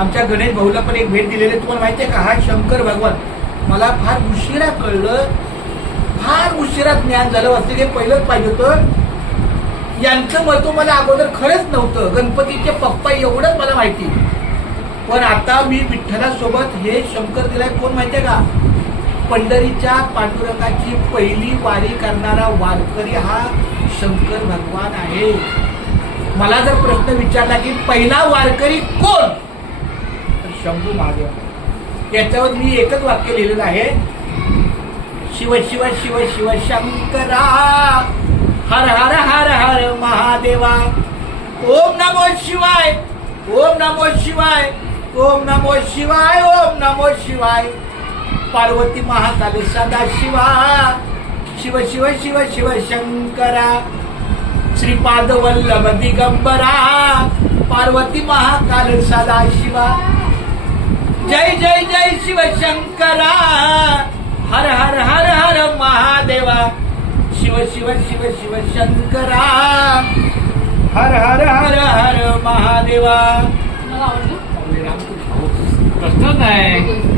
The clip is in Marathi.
आमच्या गणेश भाऊला पण एक भेट दिलेली. तुम्हाला माहितीये का, हा शंकर भगवान मला फार उशिरा कळलं, फार उशिरा ज्ञान झालं. वाटतं हे पहिलंच पाहिजे होतं. यांचं महत्व मला अगोदर खरंच नव्हतं. गणपतीचे पप्पा एवढंच मला माहिती, पण आता मी विठ्ठलासोबत हे शंकर दिलाय. कोण माहितीये का, पंढरीच्या पांडुरंगाची पहिली वारी करणारा वारकरी हा शंकर भगवान आहे. मला जर प्रश्न विचारला की पहिला वारकरी कोण, तर शंभू महादेव. याच्यावर मी एकच वाक्य लिहिलेलं आहे, शिव शिव शिव शिव शंकरा, हर हर हर हर महादेवा, ओम नमो शिवाय, ओम नमो शिवाय, ओम नमो शिवाय, ओम नमो शिवाय. पार्वती महाकाल सदा शिवा, शिव शिव शिव शिव शंकरा, श्रीपाद वल्लभ दिगंबरा, पार्वती महाकाल सदा शिवा. जय जय जय शिव शंकरा, हर हर हर हर महादेवा, शिव शिव शिव शिव शंकरा, हर हर हर हर महादेवा. प्रश्नच नाही.